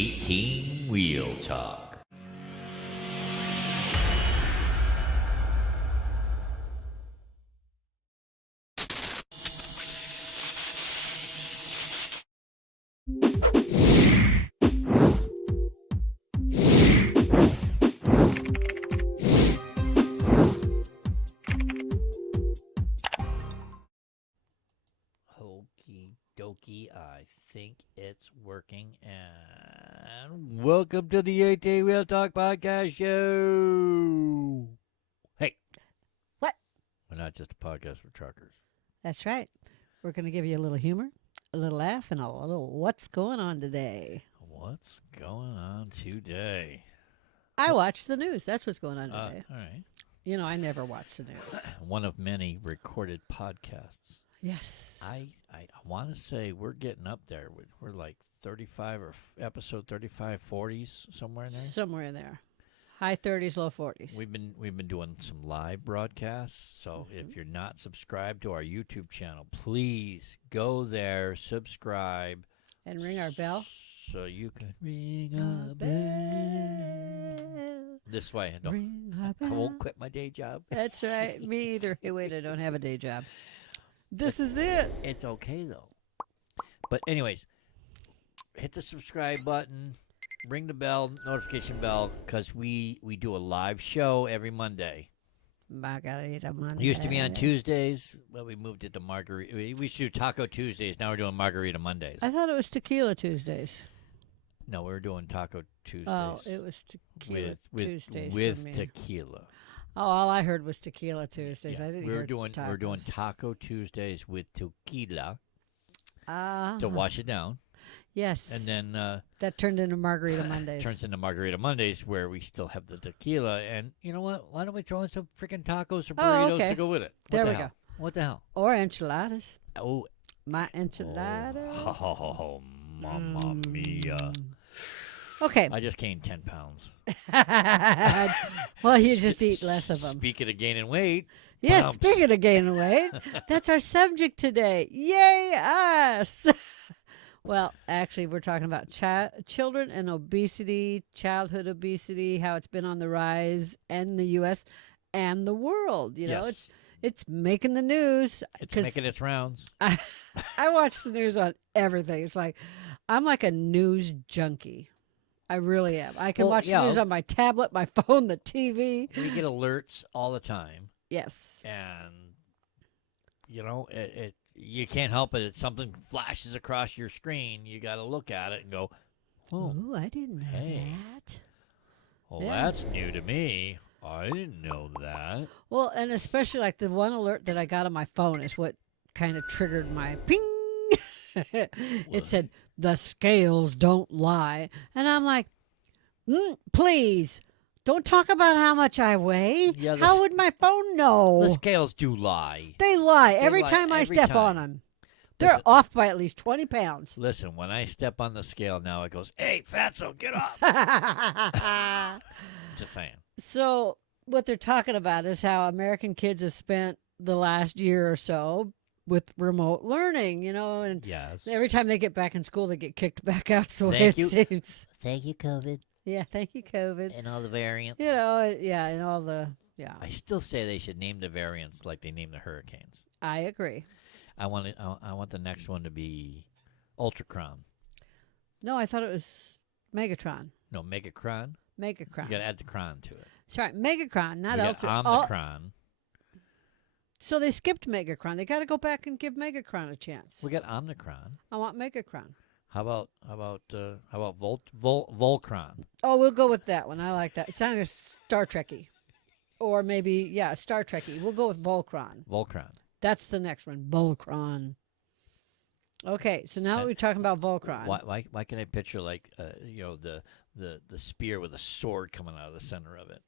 18 Wheel Talk. Okie dokie, I think it's working. And welcome to the 18 Wheel Talk podcast show. Hey. What? We're not just a podcast for truckers. That's right. We're going to give you a little humor, a little laugh, and a little what's going on today. What's going on today? I watch the news. That's what's going on today. All right. You know, I never watch the news. One of many recorded podcasts. Yes. I want to say we're getting up there. We're like 35 or episode 35, 40s, somewhere in there. Somewhere in there. High 30s, low 40s. We've been doing some live broadcasts. So if you're not subscribed to our YouTube channel, please go there, subscribe. And ring our bell. So you can ring a bell. This way. I won't quit my day job. That's right. Me either. Hey, wait, I don't have a day job. This is it. It's okay, though. But anyways, hit the subscribe button, ring the bell, notification bell, because we do a live show every Monday. Margarita Mondays. It used to be on Tuesdays. Well, we moved it to Margarita. We used to do Taco Tuesdays. Now we're doing Margarita Mondays. I thought it was Tequila Tuesdays. No, we were doing Taco Tuesdays. Oh, it was Tequila Tuesdays for with me. tequila. Oh, all I heard was Tequila Tuesdays. Yeah, I didn't we hear were doing tacos. Taco Tuesdays with tequila to to wash it down, Yes. and then that turned into Margarita Mondays. turns into Margarita Mondays, where we still have the tequila. And you know what? Why don't we throw in some freaking tacos or burritos okay. to go with it? What There the we hell? go. What the hell? Or enchiladas. Oh, My enchiladas. oh, mamma mia! Okay. I just gained 10 pounds. Well, you just eat less of them. Speaking of gaining weight, Yes, bumps. speaking of gaining weight, that's our subject today. Yay, us! Well, actually, we're talking about children and obesity, childhood obesity, how it's been on the rise in the U.S. and the world. You know, Yes. it's making the news. It's 'cause making its rounds. I watch the news on everything. It's like I'm like a news junkie. I really am. I can Well, watch yeah. the news on my tablet, my phone, the TV. We get alerts all the time, Yes. and you know you can't help it. If something flashes across your screen, you got to look at it and go, "Oh, Oh, I didn't know hey. that. well, Yeah. that's new to me. I didn't know that." Well, and especially like the one alert that I got on my phone is what kind of triggered my ping. It said, the scales don't lie. And I'm like, please, don't talk about how much I weigh. Yeah, How would my phone know? The scales do lie. They lie every lie time I every step time. on them. They're Listen. off by at least 20 pounds. Listen, when I step on the scale now, it goes, "Hey, fatso, get off." Just saying. So what they're talking about is how American kids have spent the last year or so with remote learning, you know, and Yes. every time they get back in school, they get kicked back out. So Thank it you. seems. Thank you, COVID, Yeah, thank you, COVID. and all the variants. You know, yeah, and all the, yeah, I still say they should name the variants like they name the hurricanes. I agree. I want the next one to be Ultracron. No, I thought it was Megatron. No, Megacron. Megacron. You got to add the cron to it. Sorry, Megatron, not we got Ultra. Omnicron. So they skipped Megatron. They got to go back and give Megatron a chance. We got Omnicron. I want Megatron. How about Volcron? Oh, we'll go with that one. I like that. It sounded Star Trekky. Or maybe, yeah, Star Trekky. We'll go with Volcron. Volcron. That's the next one. Volcron. Okay, so now And we're talking about Volcron. Why can I picture like the spear with a sword coming out of the center of it?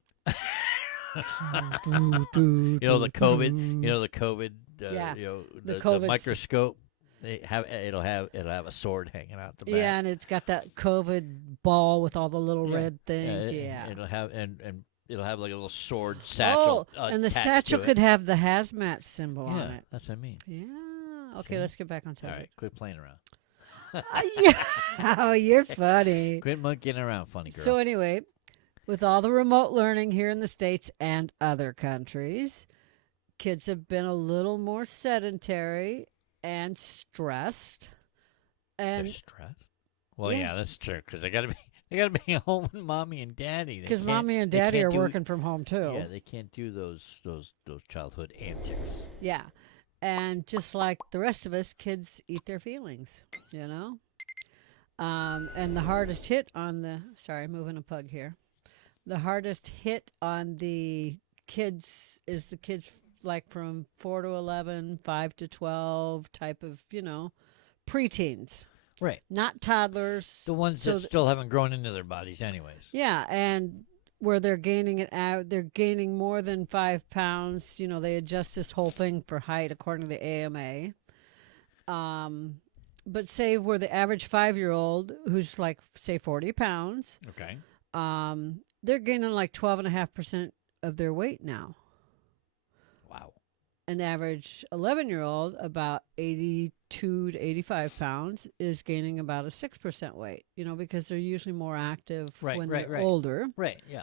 You know the COVID. You know the COVID. Yeah, the COVID's- microscope. It'll have a sword hanging out the back. Yeah, and it's got that COVID ball with all the little Yeah. red things. it- Yeah. It'll have and it'll have like a little sword satchel. And the attached satchel to it. could have the hazmat symbol Yeah, on it. that's what I mean. Yeah. Okay, See? let's get back on All subject. right, quit playing around. Yeah. Oh, you're funny. Quit monkeying around, funny girl. So anyway, with all the remote learning here in the States and other countries, kids have been a little more sedentary and stressed. They're And stressed. Well, yeah. yeah, that's true. Because they gotta be home with mommy and daddy. Because mommy and daddy are working from home too. Yeah, they can't do those childhood antics. Yeah. And just like the rest of us, kids eat their feelings, you know? And the hardest hit on the, sorry, moving a pug here. The hardest hit on the kids is the kids like from 4 to 11, 5 to 12 type of, preteens, Right. not toddlers. The ones that still haven't grown into their bodies, anyways. Yeah, and where they're gaining it out, they're gaining more than 5 pounds. They adjust this whole thing for height according to the AMA. But say where the average 5-year-old, who's like say 40 pounds, Okay. they're gaining like 12.5% of their weight now. Wow. An average 11-year-old, about 82 to 85 pounds, is gaining about a 6% weight, because they're usually more active when they're older. Right, yeah.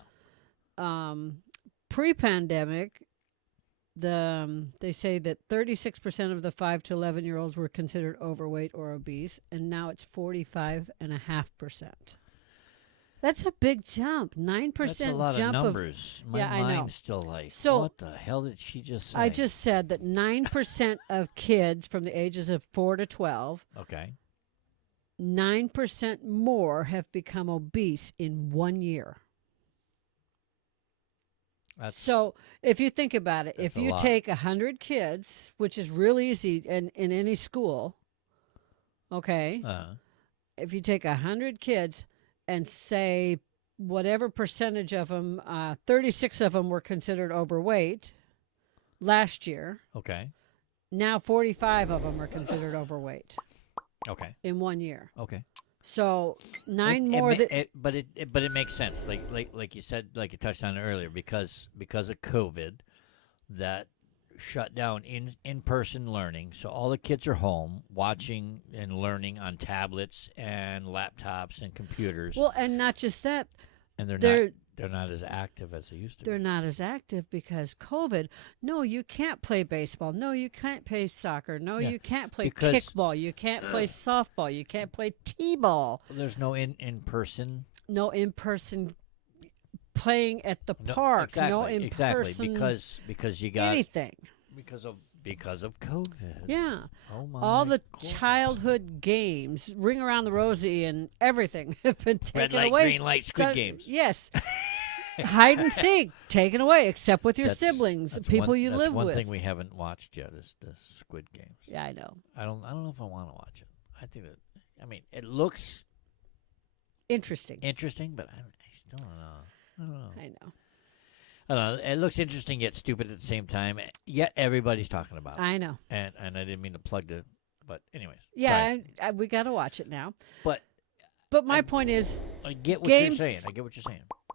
Pre-pandemic, they say that 36% of the 5 to 11-year-olds were considered overweight or obese, and now it's 45.5%. That's a big jump. 9% That's a lot jump of numbers. My yeah, I know. mind's still like, So, what the hell did she just say? I just said that 9% of kids from the ages of 4 to 12, Okay. 9% more have become obese in 1 year. So if you think about it, if you take 100 kids, which is real easy in any school, okay, if you take 100 kids and say whatever percentage of them, 36 of them were considered overweight last year. Okay. Now 45 of them are considered overweight. Okay. In 1 year. Okay. So 9 more. But it makes sense. Like you said, like you touched on it earlier, because of COVID, that shut down in-person learning. So all the kids are home watching and learning on tablets and laptops and computers. Well, and not just that. And they're not as active as they used to. They're not as active because COVID. No, you can't play baseball. No, you can't play soccer. No, you can't play kickball. You can't play softball. You can't play t-ball. There's no in-person. No in-person playing at the park. Exactly, no in-person. Because you got anything. Because of COVID. Yeah. Oh my all the God. childhood games, Ring Around the Rosie and everything have been taken Red light, away. green light, Squid Games. Yes. Hide and seek taken away, except with your siblings, people you live with. That's one thing we haven't watched yet is the Squid Games. Yeah, I know. I don't know if I want to watch it. I think that. I mean, it looks interesting, but I still don't know. I don't know. I know. It looks interesting yet stupid at the same time. Yet everybody's talking about it. I know. And I didn't mean to plug the. But anyways. Yeah, we got to watch it now. But my point is, I get what you're saying.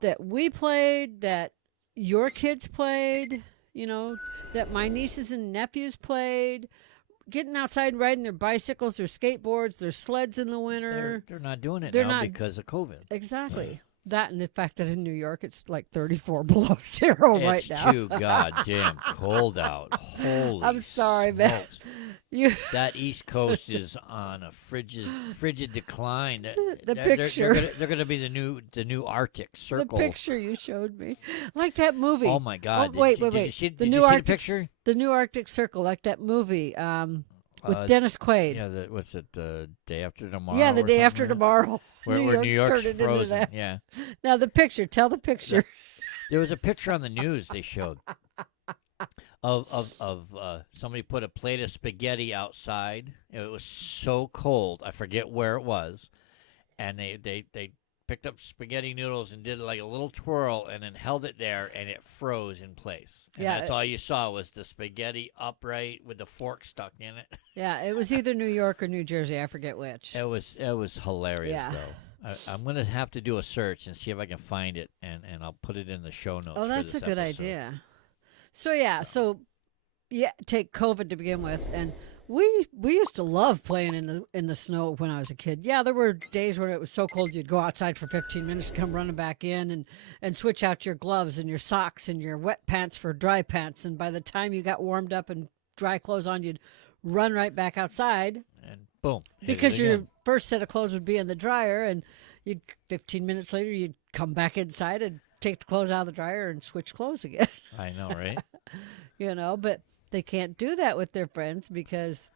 That we played, that your kids played, that my nieces and nephews played, getting outside and riding their bicycles, their skateboards, their sleds in the winter. They're not doing it because of COVID. Exactly. Yeah. That and the fact that in New York it's like 34 below zero right now. It's too goddamn cold out. Holy I'm sorry, man. That East Coast is on a frigid decline. The picture. They're going to be the new Arctic Circle. The picture you showed me, like that movie. Oh my God! Wait. Did you see the picture? The new Arctic Circle, like that movie. With Dennis Quaid. Yeah, what's it? Day After Tomorrow. Yeah, the Day After Tomorrow. Where New York's frozen. Into that. Yeah. Now the picture. Tell the picture. There was a picture on the news they showed of somebody put a plate of spaghetti outside. It was so cold. I forget where it was, and they picked up spaghetti noodles and did like a little twirl and then held it there and it froze in place. And that's all you saw was the spaghetti upright with the fork stuck in it. Yeah, it was either New York or New Jersey. I forget which. It was hilarious though. I'm going to have to do a search and see if I can find it and I'll put it in the show notes. Oh, that's a good idea. So take COVID to begin with, and We used to love playing in the snow when I was a kid. Yeah, there were days when it was so cold you'd go outside for 15 minutes, come running back in, and switch out your gloves and your socks and your wet pants for dry pants. And by the time you got warmed up and dry clothes on, you'd run right back outside And boom. hit it because your again. first set of clothes would be in the dryer, and you'd 15 minutes later you'd come back inside and take the clothes out of the dryer and switch clothes again. I know, right? But they can't do that with their friends because,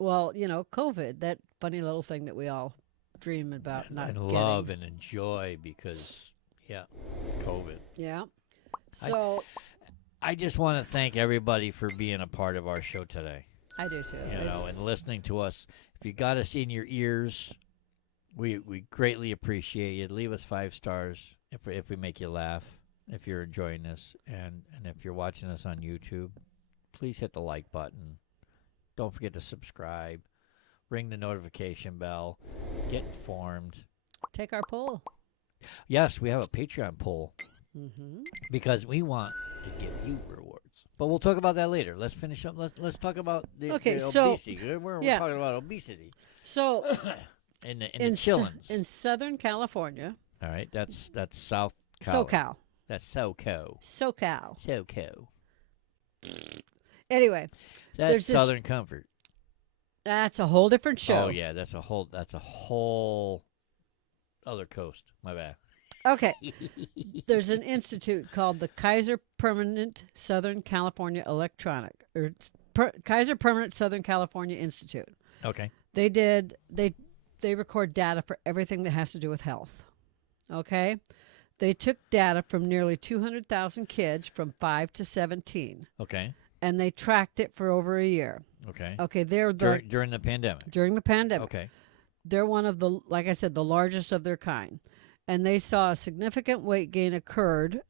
well, COVID, that funny little thing that we all dream about not And getting. love and enjoy because, yeah, COVID. Yeah. I- So I just want to thank everybody for being a part of our show today. I do too. And listening to us. If you got us in your ears, we greatly appreciate you. Leave us 5 stars if we make you laugh, if you're enjoying this, and if you're watching us on YouTube, please hit the like button. Don't forget to subscribe. Ring the notification bell. Get informed. Take our poll. Yes, we have a Patreon poll Mm-hmm. because we want to give you rewards. But we'll talk about that later. Let's finish up. Let's talk about the so- obesity. We're yeah. talking about obesity So in the in chillins. in Southern California, All right, that's South Cal. SoCal, That's SoCo. SoCal. SoCo. Anyway, That's There's this- Southern Comfort. that's a whole different show. Oh yeah, that's a whole other coast. My bad. Okay. There's an institute called the Kaiser Permanente Southern California Kaiser Permanente Southern California Institute. Okay. They record data for everything that has to do with health. Okay? They took data from nearly 200,000 kids from 5 to 17 Okay. and they tracked it for over a year. Okay. Okay, they're During the pandemic. during the pandemic. Okay. They're one of the, like I said, the largest of their kind. And they saw a significant weight gain occurred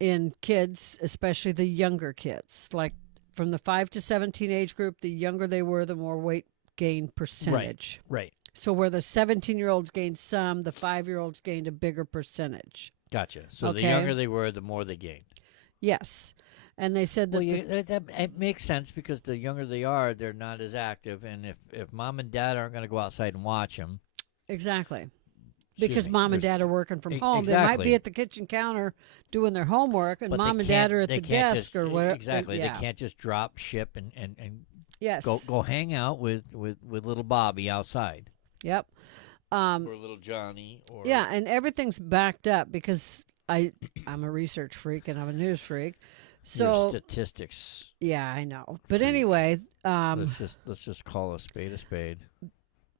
in kids, especially the younger kids. Like from the 5 to 17 age group, the younger they were, the more weight gain percentage. Right. So where the 17-year-olds gained some, the 5-year-olds gained a bigger percentage. Gotcha. So the Okay. younger they were, the more they gained. Yes. And they said that It makes sense because the younger they are, they're not as active. And if mom and dad aren't going to go outside and watch them, exactly. Because mom and dad are working from home. They might exactly. be at the kitchen counter doing their homework, and but mom they and dad can't- are at they the can't desk just- or whatever. Exactly. Yeah. They can't just drop, ship, and Yes. go hang out with little Bobby outside. Yep. Or little Johnny. Or Yeah, and everything's backed up because I'm a research freak and I'm a news freak. your So statistics. yeah, I know. But freak. anyway, Let's just call a spade a spade.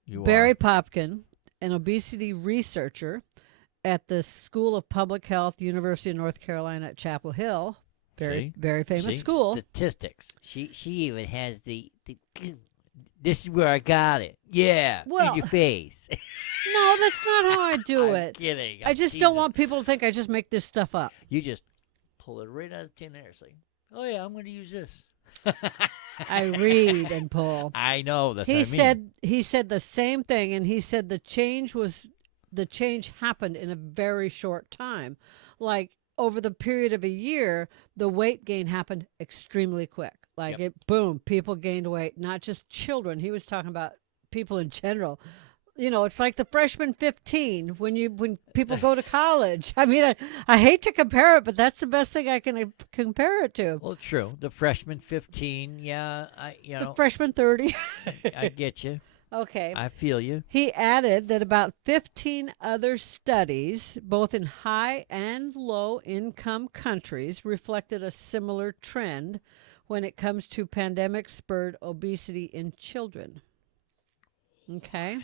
You Barry are. Popkin, an obesity researcher at the School of Public Health, University of North Carolina at Chapel Hill, See? very famous See? school. Statistics. She even has the. This is where I got it. Yeah. Well- in your face. No, that's not how I do I'm it. kidding. I I'm just don't teasing. want people to think I just make this stuff up. You just pull it right out of thin air. It's like, oh yeah, I'm going to use this. I read and pull. I know. That's He what I mean. said the same thing, and he said the change happened in a very short time. Like over the period of a year, the weight gain happened extremely quick. Like Yep. boom, people gained weight, not just children. He was talking about people in general. You know, it's like the freshman 15 when people go to college. I mean, I hate to compare it, but that's the best thing I can compare it to. Well, true. The freshman 15. Yeah, The freshman 30. I get you. Okay. I feel you. He added that about 15 other studies, both in high and low income countries, reflected a similar trend when it comes to pandemic spurred obesity in children. Okay.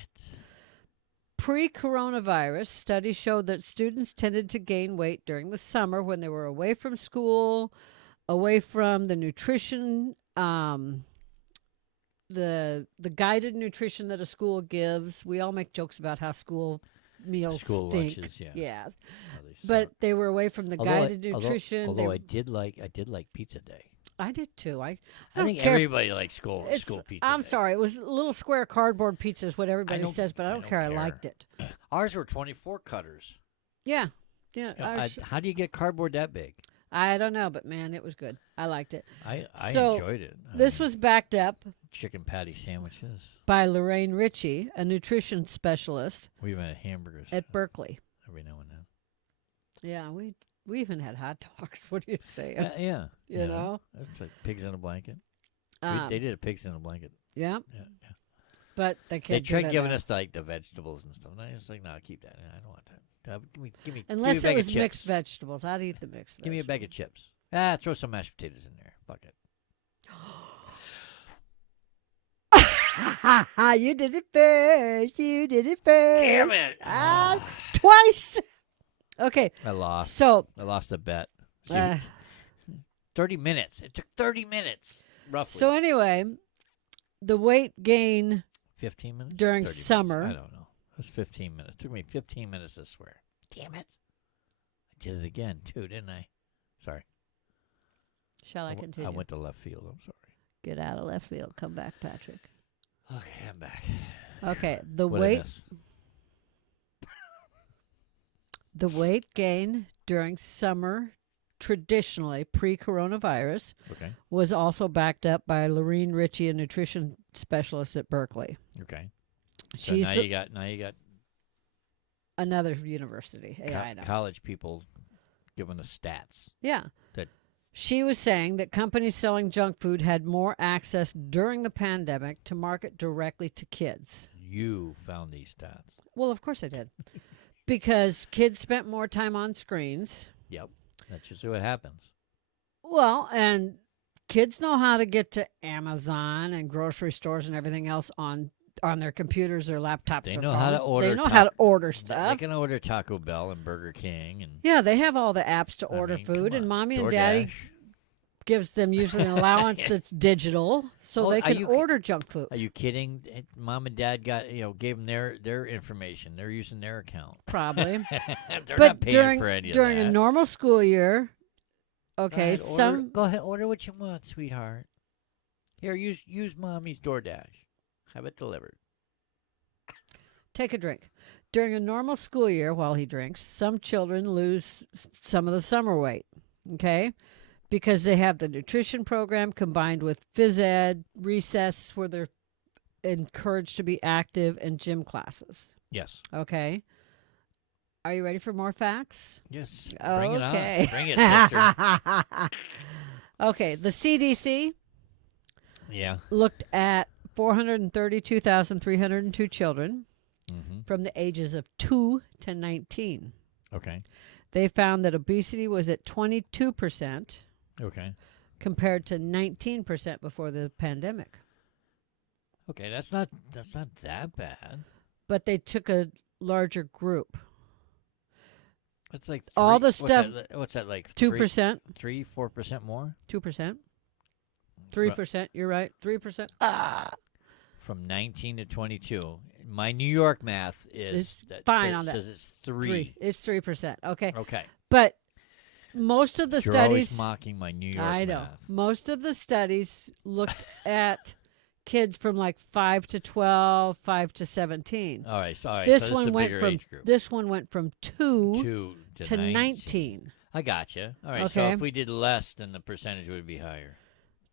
Pre-coronavirus, studies showed that students tended to gain weight during the summer when they were away from school, away from the nutrition, the guided nutrition that a school gives. We all make jokes about how school meals School stink. lunches, yeah. Yeah. Oh, they But suck. they were away from the guided nutrition. Although They- I did like pizza day. I did too. I I don't think care. everybody likes school It's- pizza. I'm day. sorry. It was little square cardboard pizza is what everybody don't- says, but I don't care. I liked it. Ours were 24 cutters. Yeah. Yeah. How do you get cardboard that big? I don't know, but man, it was good. I liked it. I So, enjoyed it. This was backed up chicken patty sandwiches. by Lorraine Ritchie, a nutrition specialist We even had hamburgers at Berkeley. every now and then. Yeah, we even had hot dogs. What do you say? Yeah. You know? That's like pigs in a blanket. Um, They did a pigs in a blanket. yeah, Yeah. but they They can't. tried giving us like the vegetables and stuff. And I was like, no, keep that. I don't want that. Give me Unless a it bag was of chips. mixed vegetables. I'd eat the mixed Give me a vegetables. bag of chips. Throw some mashed potatoes in there. Fuck it. You did it first. You did it first. Damn it! Twice. Okay, I lost. so I lost a bet. See, uh, 30 minutes. It took 30 minutes, roughly. so anyway, the weight gain 15 minutes? during 30 minutes? summer. I don't know. It was 15 minutes. It took me 15 minutes to swear. Damn it. I did it again, too, didn't I? Sorry. Shall I continue? I went to left field. I'm sorry. Get out of left field. Come back, Patrick. Okay, I'm back. Okay, the What did I weight miss? the weight gain during summer, traditionally pre-coronavirus, Okay. was also backed up by Lorraine Ritchie, a nutrition specialist at Berkeley. Okay. So She's now you got another university. Yeah, I know. college people giving the stats. Yeah. That- She was saying that companies selling junk food had more access during the pandemic to market directly to kids. You found these stats. Well, of course I did. Because kids spent more time on screens. Yep. That's usually what happens. Well, and kids know how to get to Amazon and grocery stores and everything else on their computers or laptops They or know phones. how to order They know how to order stuff. They can order Taco Bell and Burger King and Yeah, they have all the apps to I order mean, food, come and on. mommy and daddy DoorDash. gives them usually an allowance that's digital, so Oh, they are can you order junk food. Are you kidding? Mom and Dad gave them their information. They're using their account. Probably. They're But not paying during for any during of that. a normal school year, Go okay, ahead, some go ahead, order what you want, sweetheart. Here, use mommy's DoorDash. Have it delivered. take a drink. During a normal school year, while he drinks, some children lose some of the summer weight, okay? Because they have the nutrition program combined with phys ed, recess, where they're encouraged to be active, and gym classes, Yes. okay? Are you ready for more facts? Yes. Bring it on. Okay. Bring it, sister. Okay, the CDC Yeah. looked at 432,302 children Mm-hmm. from the ages of 2 to 19. Okay. They found that obesity was at 22% Okay. compared to 19% before the pandemic. Okay. That's not that bad. But they took a larger group. That's like All the what's stuff- What's that like? 2%, 4% more 2%, 3%, you're right, 3%. from 19 to 22. My New York math It's that fine says, on that. says it's 3. It's 3%. Okay. Okay. But most of the You're always studies mocking my New York I know. math. Most of the studies looked at kids from like 5 to 12, 5 to 17. All right. So This this one is a went bigger from age group. this one went from 2 2 to 19. I gotcha. All right. So Okay. if we did less, then the percentage would be higher.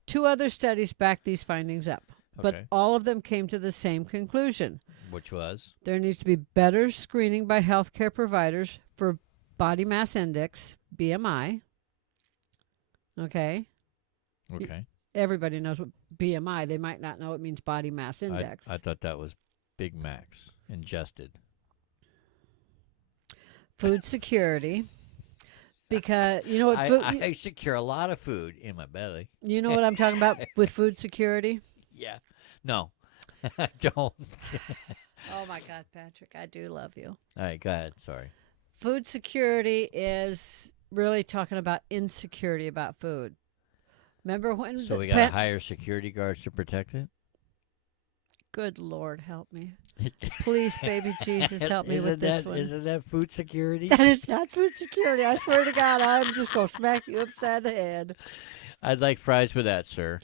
2 other studies backed these findings up, but Okay. all of them came to the same conclusion. Which was? There needs to be better screening by healthcare providers for body mass index, BMI. Okay? Okay. Everybody knows what BMI. They might not know it means body mass index. I thought that was Big Macs ingested. Food security. Because you know what food, I secure a lot of food in my belly. you know what I'm talking about with food security? Yeah. No. I don't. All Oh my God, Patrick, I do love you. right. Go ahead. Sorry. Food security is really talking about insecurity about food. Remember when So the we got to hire security guards to protect it? Good Lord, help me. Please, baby Jesus, help me with this one. Isn't that food security? That is not food security. I swear to God, I'm just going to smack you upside the head. I'd like fries with that, sir.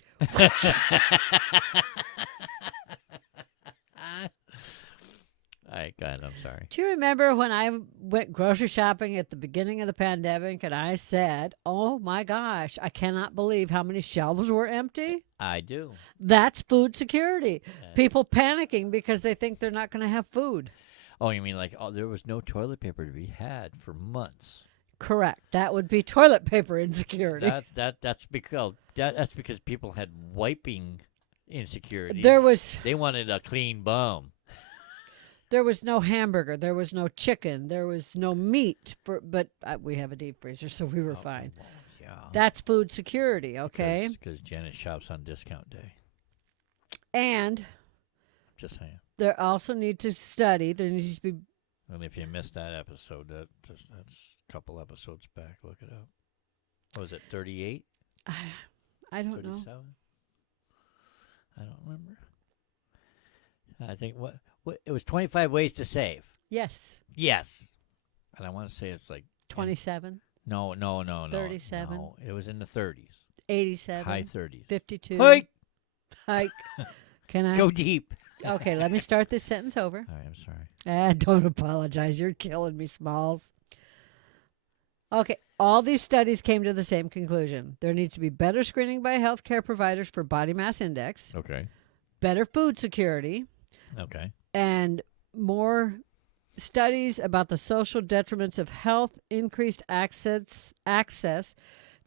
right, go ahead. I'm sorry. Do you remember when I went grocery shopping at the beginning of the pandemic and I said, oh my gosh, I cannot believe how many shelves were empty? I do. That's food security. Uh, People panicking because they think they're not going to have food. oh, you mean like there was no toilet paper to be had for months? Correct. That would be toilet paper insecurity. That's because people had wiping insecurities. They wanted a clean bum. There was no hamburger. There was no chicken. There was no meat. But we have a deep freezer, so we were fine. Well, yeah. That's food security, okay? Because Janet shops on discount day. And Just saying. there also need to study. There needs to be. And if you missed that episode, that's a couple episodes back. Look it up. What was it, 38? I don't know. 37? I don't remember. I think what it was 25 ways to save. Yes. Yes. And I want to say it's like 27, no. 37. No, it was in the 30s. 87, High 30s. 52. Hike. Hike. Can I? Go deep. Okay, let me start this sentence over. All right, I'm sorry. Don't apologize. You're killing me, Smalls. Okay, all these studies came to the same conclusion. There needs to be better screening by healthcare providers for body mass index, Okay. better food security, Okay. and more studies about the social detriments of health, increased access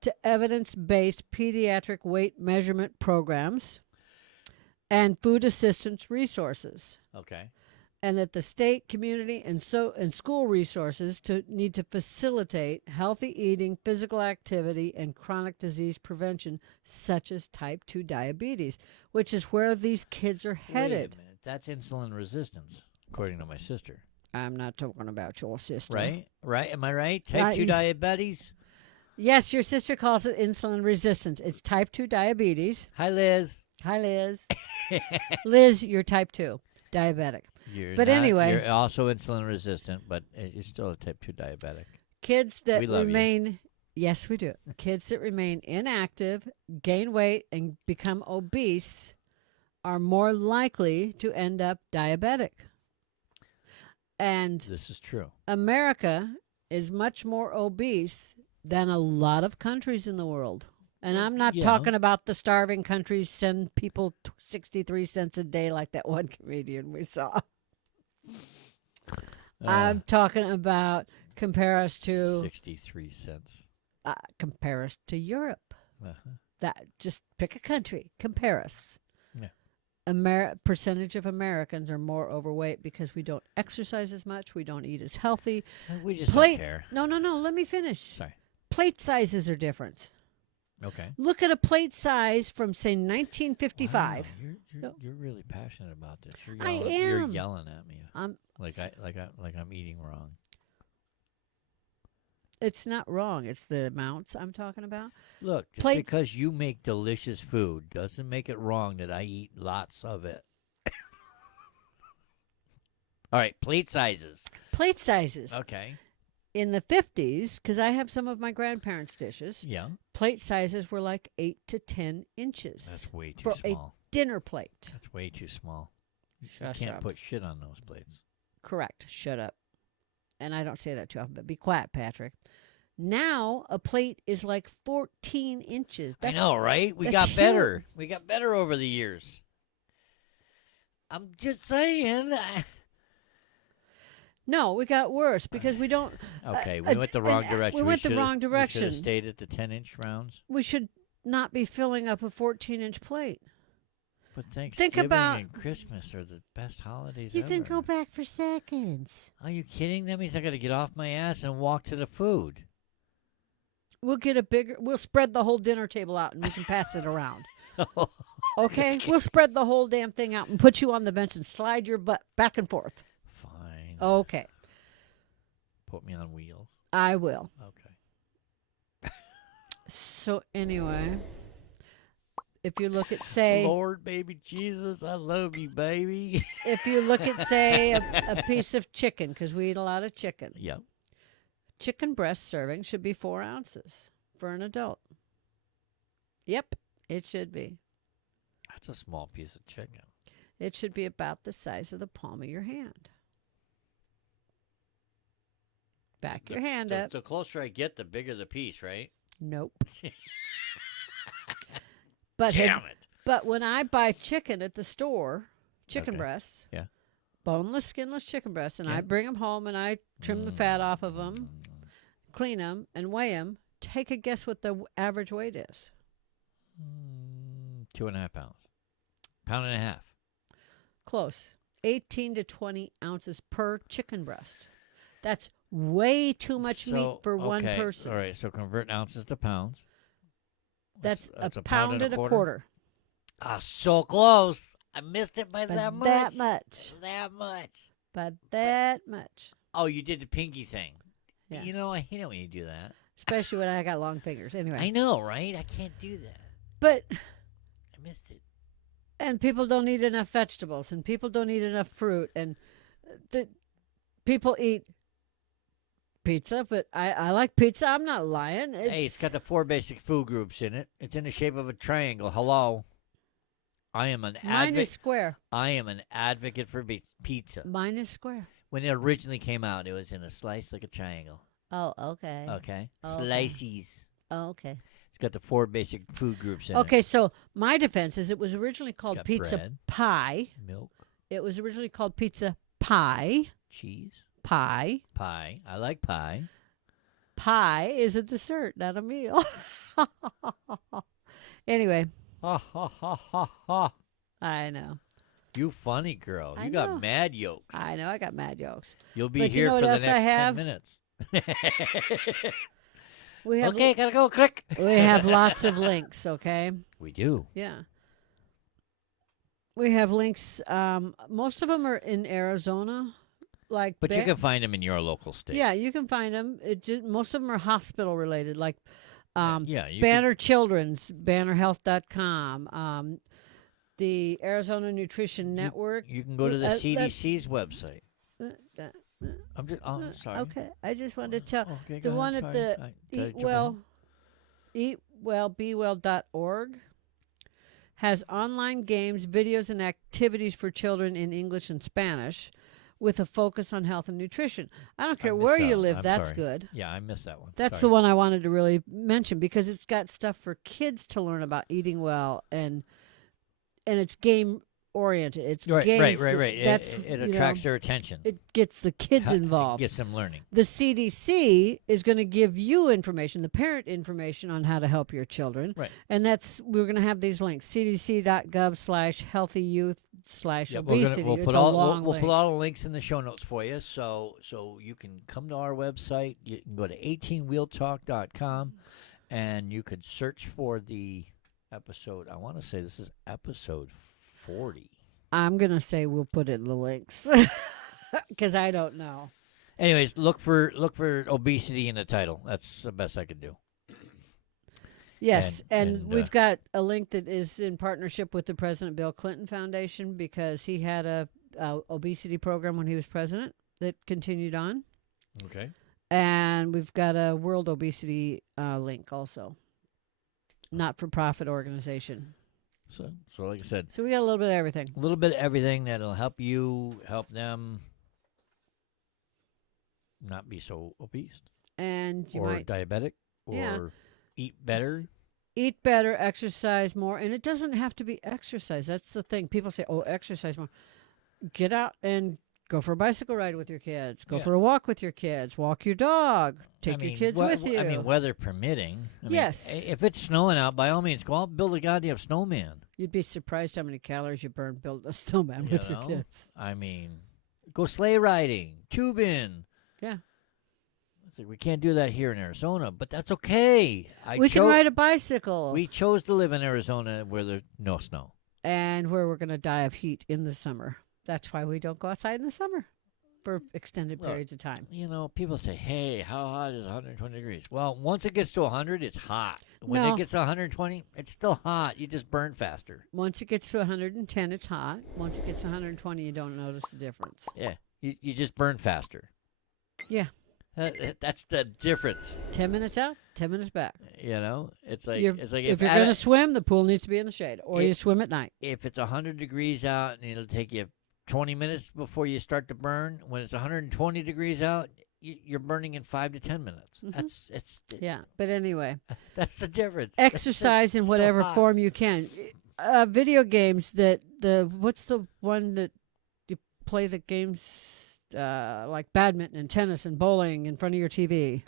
to evidence-based pediatric weight measurement programs, and food assistance resources. Okay. And that the state, community, and school resources need to facilitate healthy eating, physical activity, and chronic disease prevention, such as type 2 diabetes, which is where these kids are headed. Wait a minute. That's insulin resistance, according to my sister. I'm not talking about your sister. Right? Right? Am I right? Type 2 diabetes? Yes, your sister calls it insulin resistance. It's type 2 diabetes. Hi, Liz. Hi, Liz. Liz, you're type 2 diabetic. Anyway. You're also insulin resistant, but you're still a type 2 diabetic. Kids that We love remain, yes, we do. Kids that remain inactive, gain weight, and become obese are more likely to end up diabetic. And This is true. America is much more obese than a lot of countries in the world. And I'm not talking about the starving countries send people 63 cents a day like that one comedian we saw. I'm talking about compare us to 63 cents. Compare us to Europe. Uh-huh. That just pick a country. Compare us. Yeah. Percentage of Americans are more overweight because we don't exercise as much. We don't eat as healthy. We just don't care. No. Let me finish. Sorry. Plate sizes are different. Okay. Look at a plate size from, say, 1955. Wow, you're really passionate about this. I am. You're yelling at me. I'm eating wrong. It's not wrong. It's the amounts I'm talking about. Look, just because you make delicious food doesn't make it wrong that I eat lots of it. All right, plate sizes. Plate sizes. Okay. In the 50s, because I have some of my grandparents' dishes, Yeah. plate sizes were like 8 to 10 inches. That's way too for small. A dinner plate. That's way too small. Shut you can't up. put shit on those plates. Correct. Shut up. And I don't say that too often, but be quiet, Patrick. Now a plate is like 14 inches. I know, right? We got better. We got better over the years. I'm just saying. No, we got worse because we don't. Okay, we went the wrong direction. We went the wrong We should direction. have stayed at the 10-inch rounds. We should not be filling up a 14-inch plate. But Thanksgiving about- and Christmas are the best holidays You ever. can go back for seconds. Are you kidding? That means I got to get off my ass and walk to the food. We'll get a bigger. We'll spread the whole dinner table out and we can pass it around. Okay? We'll spread the whole damn thing out and put you on the bench and slide your butt back and forth. Fine. Okay. Put me on wheels. I will. Okay. So anyway, if you look at, say, Lord, baby Jesus, I love you, baby. if you look at, say, a piece of chicken, because we eat a lot of chicken. Yep. Chicken breast serving should be 4 ounces for an adult. Yep, it should be. That's a small piece of chicken. It should be about the size of the palm of your hand. Back your hand up. The closer I get, the bigger the piece, right? Nope. But Damn it. But when I buy chicken at the store, chicken Okay. breasts, Yeah. boneless, skinless chicken breasts, and Yeah. I bring them home and I trim the fat off of them, clean them, and weigh them. Take a guess what the average weight is. 2.5 pounds. Pound and a half. Close. 18 to 20 ounces per chicken breast. That's way too much meat for one person. All right, so convert ounces to pounds. That's a pound and a quarter. Ah, so close. I missed it by But that much. that much. That much. But that much. Oh, you did the pinky thing. Yeah. You know, I hate it when you do that. Especially when I got long fingers. Anyway. I know, right? I can't do that. But I missed it. and people don't eat enough vegetables, and people don't eat enough fruit, and people eat pizza, but I like pizza. I'm not lying. Hey, it's got the 4 basic food groups in it. It's in the shape of a triangle. Hello. I am an mine advocate. is square. I am an advocate for pizza. Mine is square. When it originally came out, it was in a slice like a triangle. Oh, okay. Okay. Okay. Slices. Oh, okay. It's got the 4 basic food groups in it. Okay, so my defense is it was originally called got pizza bread. pie. Milk, It was originally called pizza pie. cheese, Pie. pie. I like pie. Pie is a dessert, not a meal. Anyway, Ha ha ha ha ha. I know. You funny girl. I You know. got mad yolks. I know. I got mad yolks. You'll be But you here know for what the else I next 10 have? minutes. We have Okay, gotta go. Click. we have lots of links. Okay. We do. Yeah. We have links. Most of them are in Arizona. Like, But you can find them in your local state. yeah, you can find them. Most of them are hospital related, like Yeah. You Banner Children's, bannerhealth.com, the Arizona Nutrition Network. You can go to the That's- CDC's website. uh, uh, I'm just. Oh, sorry. Okay, I just wanted to tell Okay, the go one ahead, at sorry. the Did I Eat jump Well, eatwellbewell.org has online games, videos, and activities for children in English and Spanish, with a focus on health and nutrition. I don't care missed where that you one. live. I'm That's sorry. good. Yeah, I missed that one. That's the Sorry. one I wanted to really mention because it's got stuff for kids to learn about eating well, and it's game oriented. It's Right, games. right. That's It you attracts know, their attention. it gets the kids It involved. gets them learning. The CDC is going to give you information, the parent information on how to help your children. Right. And we're going to have these links, cdc.gov/healthyyouth/obesity. We'll It's put a all long we'll link. put all the links in the show notes for you, so you can come to our website. You can go to 18wheeltalk.com, and you could search for the episode. I want to say this is episode 40. I'm going to say we'll put it in the links because I don't know. Anyways, look for obesity in the title. That's the best I could do. Yes, and and, we've got a link that is in partnership with the President Bill Clinton Foundation because he had a obesity program when he was president that continued on. Okay. And we've got a World Obesity link also. Not-for-profit organization. So like I said, So we got a little bit of everything. a little bit of everything that'll help you, help them not be so obese And you or might diabetic or Yeah. eat better. eat better, exercise more. And it doesn't have to be exercise. That's the thing. People say, oh, exercise more. Get out and go for a bicycle ride with your kids. Go Yeah. for a walk with your kids. Walk your dog. Take I your mean, kids with you. I mean, weather permitting. Yes. If it's snowing out, by all means, go out and build a goddamn snowman. You'd be surprised how many calories you burn building a snowman You with your know? kids. I mean, go sleigh riding, tubing. Yeah. It's like we can't do that here in Arizona, but that's okay. We can ride a bicycle. We chose to live in Arizona where there's no snow. And where we're going to die of heat in the summer. That's why we don't go outside in the summer for extended Look, periods of time. You know, people say, hey, how hot is 120 degrees? Well, once it gets to 100, it's hot. When No. it gets to 120, it's still hot. You just burn faster. Once it gets to 110, it's hot. Once it gets to 120, you don't notice the difference. Yeah, you just burn faster. Yeah. That's the difference. 10 minutes out, 10 minutes back. You know, it's like If you're going to swim, the pool needs to be in the shade, or you swim at night. if it's 100 degrees out and it'll take you 20 minutes before you start to burn. When it's 120 degrees out, you're burning in 5 to 10 minutes. Mhm. It's Yeah. But anyway, that's the difference. exercise in Still whatever hot. form you can. Video games what's the one that you play the games like badminton and tennis and bowling in front of your TV?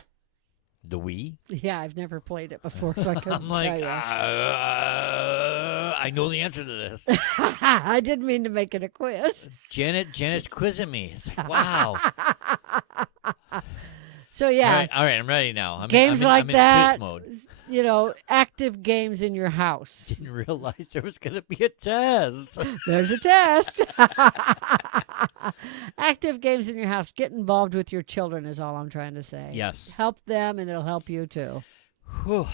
The Wii. Yeah, I've never played it before, so I couldn't I'm like, tell you. I know the answer to this. I didn't mean to make it a quiz. Janet's quizzing me. It's like, wow. So yeah, All right, I'm ready now. games I'm like in that. quiz mode. Active games in your house. Didn't realize there was going to be a test. There's a test. Active games in your house. Get involved with your children is all I'm trying to say. Yes. Help them, and it'll help you too. Whew.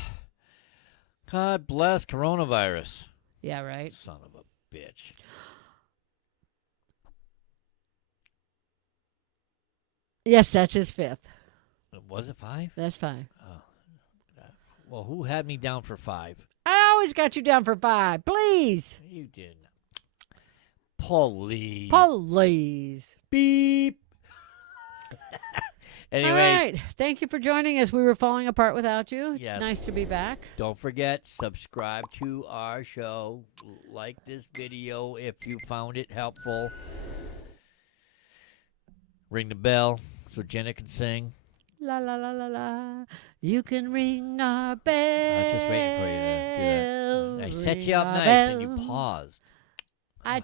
God bless coronavirus. Yeah, right. Son of a bitch. Yes, that's his fifth. Was it 5? That's fine. Oh. Well, who had me down for 5? I always got you down for 5. Please. You didn't. Police. Please. Beep. Anyways, All right. Thank you for joining us. We were falling apart without you. It's Yes. nice to be back. don't forget, subscribe to our show. Like this video if you found it helpful. Ring the bell so Jenna can sing. La la la la la. You can ring our bell. I was just waiting for you to do that. I set you Ring up our nice and you bell. paused. I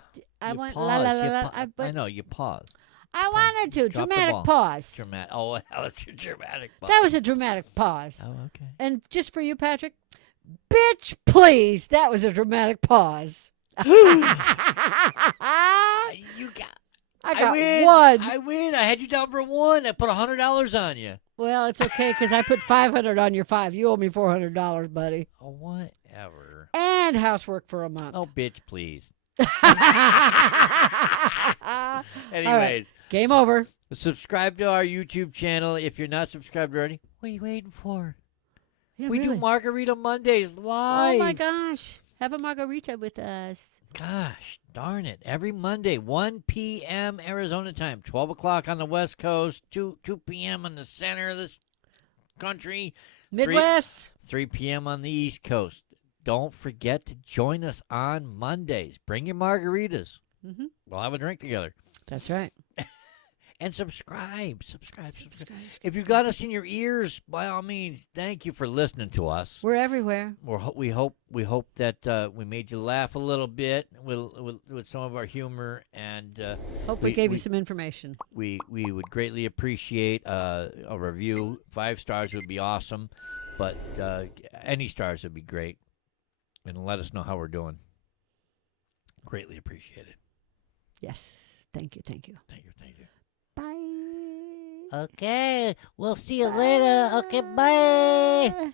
You went paused. la la la You la. I but know, you paused. I wanted to. Drop the Dramatic ball. pause. Oh, that was your dramatic pause. That was a dramatic pause. Oh, okay. And just for you, Patrick, bitch, please. That was a dramatic pause. You got. I got win. one. I win. I had you down for 1. I put $100 on you. Well, it's okay because I put 500 on your 5. You owe me $400, buddy. Oh, whatever. And housework for a month. Oh, bitch, please. All Anyways, game over. subscribe to our YouTube channel if you're not subscribed already. What are you waiting for? Yeah, We really. do Margarita Mondays live. Oh my gosh. Have a margarita with us. Gosh, darn it. Every Monday, 1 p.m. Arizona time, 12 o'clock on the West Coast, 2 p.m. on the center of this country, Midwest. 3 p.m. on the East Coast. Don't forget to join us on Mondays. Bring your margaritas. Mm-hmm. We'll have a drink together. That's right. And subscribe. If you've got us in your ears, by all means, thank you for listening to us. We're everywhere. We hope that we made you laugh a little bit with some of our humor, and Hope we gave you some information. we would greatly appreciate a review. 5 stars would be awesome, but any stars would be great, and let us know how we're doing. Greatly appreciated. Yes. Thank you. Thank you. Bye. Okay, we'll see you later. Okay, bye.